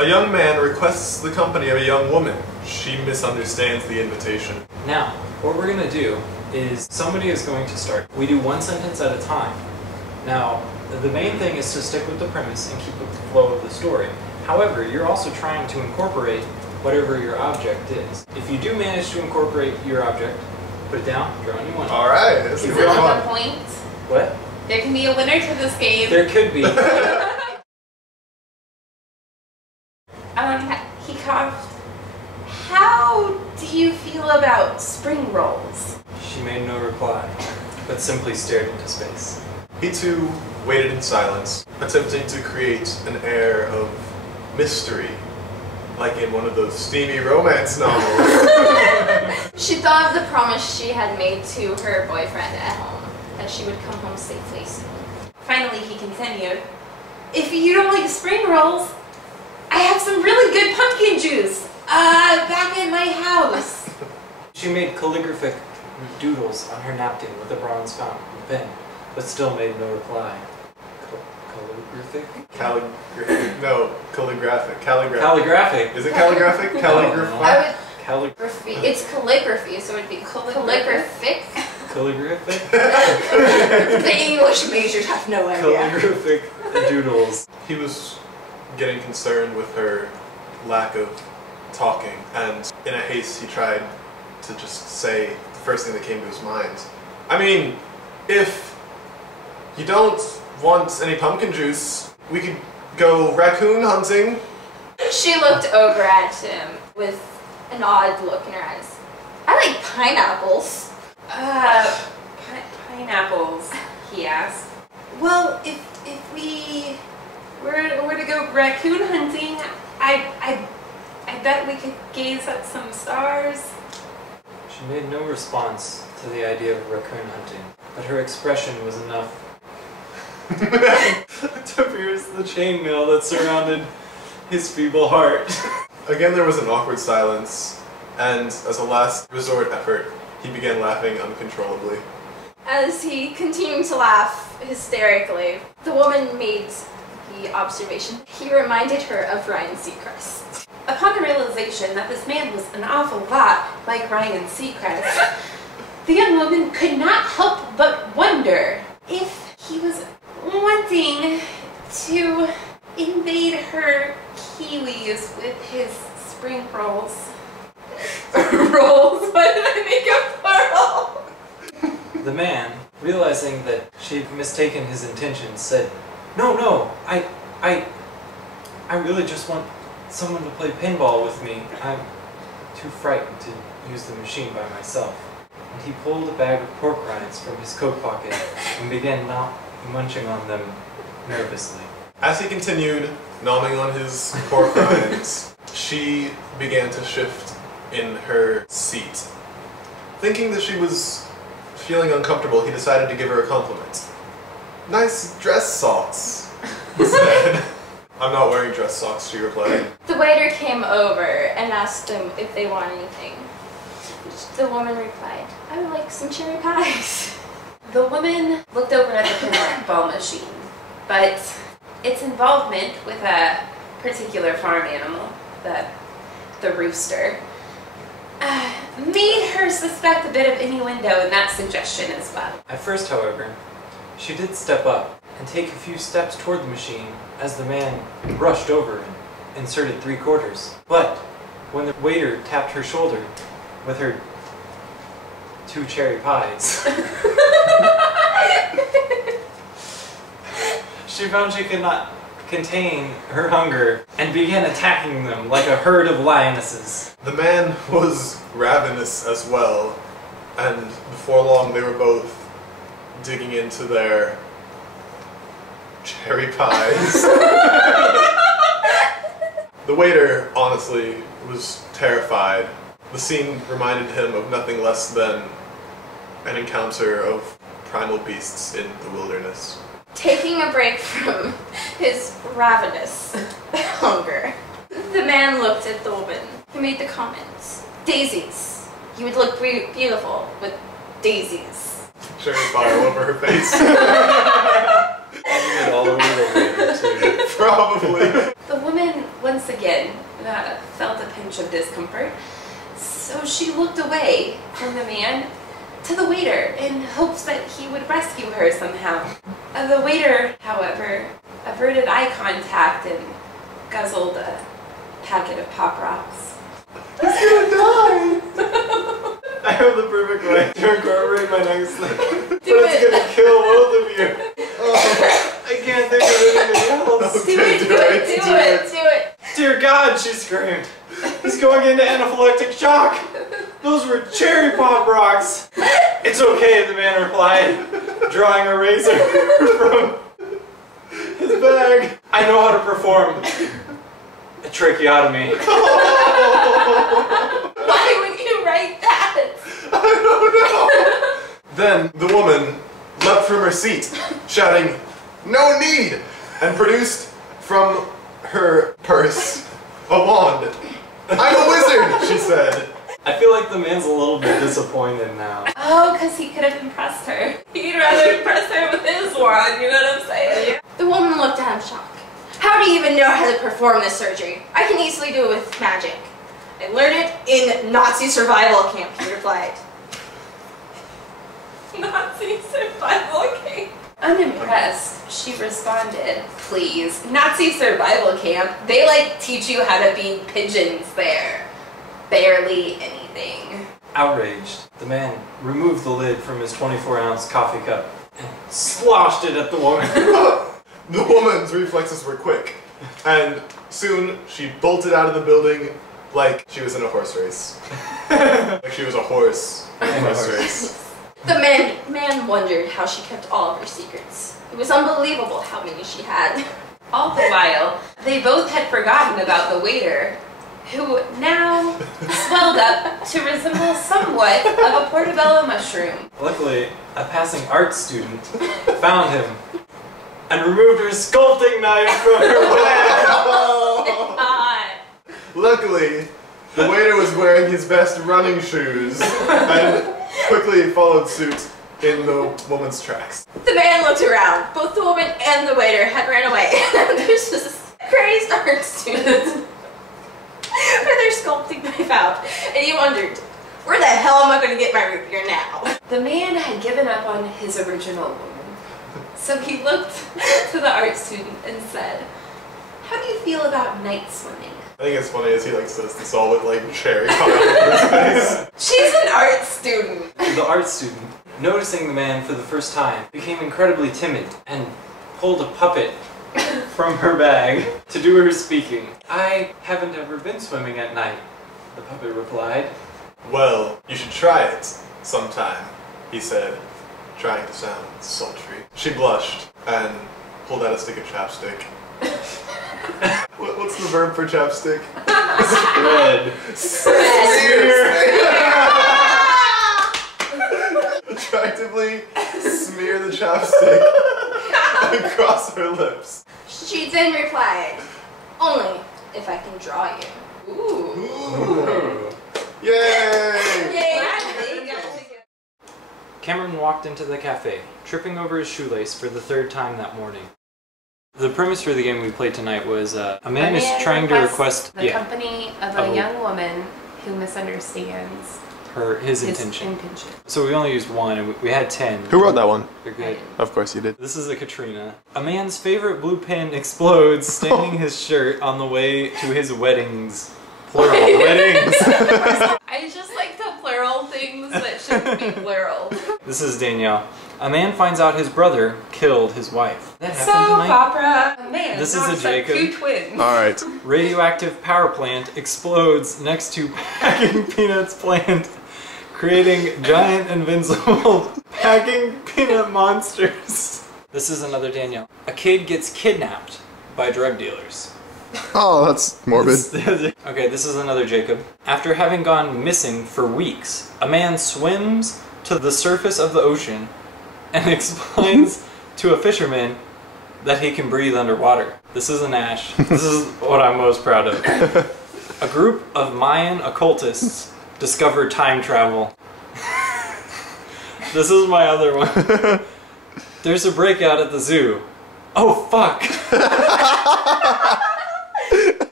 A young man requests the company of a young woman. She misunderstands the invitation. Now, what we're going to do is somebody is going to start. We do one sentence at a time. Now, the main thing is to stick with the premise and keep with the flow of the story. However, you're also trying to incorporate whatever your object is. If you do manage to incorporate your object, put it down, draw a new one. Alright, let's Is do it it like a point? What? There can be a winner to this game. There could be. He coughed. How do you feel about spring rolls? She made no reply, but simply stared into space. He too waited in silence, attempting to create an air of mystery, like in one of those steamy romance novels. She thought of the promise she had made to her boyfriend at home, that she would come home safely soon. Finally, he continued, "If you don't like spring rolls, I have some really good pumpkin juice back at my house." She made calligraphic doodles on her napkin with a bronze fountain pen, but still made no reply. Calligraphic? Calligraphic? No, calligraphic. Calligraphic. Is it calligraphic? Calligraphic? Calligraphy. It's calligraphy, so it'd be calligraphic. Calligraphic? The English majors have no idea. Calligraphic doodles. He was getting concerned with her lack of talking, and in a haste he tried to just say the first thing that came to his mind. I mean, if you don't want any pumpkin juice, we could go raccoon hunting. She looked over at him with an odd look in her eyes. "I like pineapples." Pineapples, he asked. "Well, if we were to go raccoon hunting, I bet we could gaze at some stars." She made no response to the idea of raccoon hunting, but her expression was enough to pierce the chainmail that surrounded his feeble heart. Again there was an awkward silence, and as a last resort effort, he began laughing uncontrollably. As he continued to laugh hysterically, the woman made the observation. He reminded her of Ryan Seacrest. Upon the realization that this man was an awful lot like Ryan Seacrest, the young woman could not help but wonder if he was wanting to invade her kiwis with his spring rolls. Rolls? Why did I make a plural? The man, realizing that she'd mistaken his intentions, said, No, I really just want someone to play pinball with me. I'm too frightened to use the machine by myself." And he pulled a bag of pork rinds from his coat pocket and began munching on them nervously. As he continued gnawing on his pork rinds, she began to shift in her seat. Thinking that she was feeling uncomfortable, he decided to give her a compliment. "Nice dress socks," he said. "I'm not wearing dress socks," she replied. The waiter came over and asked them if they want anything. The woman replied, "I would like some cherry pies." The woman looked over at the pinball machine, but its involvement with a particular farm animal, the rooster, made her suspect a bit of innuendo in that suggestion as well. At first, however, she did step up and take a few steps toward the machine as the man rushed over and inserted 3/4. But when the waiter tapped her shoulder with her 2 cherry pies, she found she could not contain her hunger and began attacking them like a herd of lionesses. The man was ravenous as well, and before long they were both digging into their cherry pies. The waiter, honestly, was terrified. The scene reminded him of nothing less than an encounter of primal beasts in the wilderness. Taking a break from his ravenous hunger, the man looked at the woman who made the comments. "Daisies. You would look beautiful with daisies." Cherry pie all over her face. All over the waiter, too. Probably. The woman once again felt a pinch of discomfort. So she looked away from the man to the waiter in hopes that he would rescue her somehow. The waiter, however, averted eye contact and guzzled a packet of Pop Rocks. He's gonna die! I have the perfect way to incorporate my next thing. But Do it's it. gonna kill both of you. I can't think of anything else. Do it. Dear God, she screamed. He's going into anaphylactic shock. Those were cherry Pop Rocks. It's okay, the man replied, drawing a razor from his bag. I know how to perform a tracheotomy. Why would you write that? I don't know! Then the woman leapt from her seat, shouting, "No need!" and produced from her purse a wand. "I'm a wizard," she said. I feel like the man's a little bit disappointed now. Oh, because he could have impressed her. He'd rather impress her with his wand, you know what I'm saying? The woman looked at him shocked. How do you even know how to perform this surgery? I can easily do it with magic. I learned it in Nazi survival camp, he replied. Nazi survival camp. Unimpressed, she responded, "Please, Nazi survival camp, they teach you how to feed pigeons there. Barely anything." Outraged, the man removed the lid from his 24-ounce coffee cup and sloshed it at the woman. The woman's reflexes were quick, and soon she bolted out of the building like she was in a horse race. Like she was a horse in a horse race. The man wondered how she kept all of her secrets. It was unbelievable how many she had. All the while, they both had forgotten about the waiter, who now swelled up to resemble somewhat of a portobello mushroom. Luckily, a passing art student found him and removed her sculpting knife from her bag. Luckily, the waiter was wearing his best running shoes and quickly followed suit in the woman's tracks. The man looked around. Both the woman and the waiter had ran away. There's this crazed art student with their sculpting knife out. And he wondered, where the hell am I going to get my root beer now? The man had given up on his original woman. So he looked to the art student and said, "How do you feel about night swimming?" I think it's funny as he says this all with cherry coming out of his face. She's an art student. The art student, noticing the man for the first time, became incredibly timid and pulled a puppet from her bag to do her speaking. "I haven't ever been swimming at night," the puppet replied. "Well, you should try it sometime," he said, trying to sound sultry. She blushed and pulled out a stick of chapstick. What's the verb for chapstick? Spread. Attractively smear the chapstick across her lips. She then replied, only if I can draw you. Ooh. Ooh. Yay! Yay! Cameron walked into the cafe, tripping over his shoelace for the third time that morning. The premise for the game we played tonight was a man is trying to request the company of a young woman who misunderstands his intention. So we only used one, and we had 10. Who wrote that one? They're good. Of course you did. This is a Katrina. A man's favorite blue pen explodes, staining his shirt on the way to his weddings. Plural. Weddings. I just like the plural things that shouldn't be plural. This is Danielle. A man finds out his brother killed his wife. That happened tonight? opera. A man This is a knocks up Jacob. 2 twins. Alright. Radioactive power plant explodes next to packing peanuts plant, creating giant invincible packing peanut monsters. This is another Danielle. A kid gets kidnapped by drug dealers. Oh, that's morbid. Okay, this is another Jacob. After having gone missing for weeks, a man swims to the surface of the ocean and explains to a fisherman that he can breathe underwater. This is a Nash. This is what I'm most proud of. A group of Mayan occultists discover time travel. This is my other one. There's a breakout at the zoo. Oh, fuck!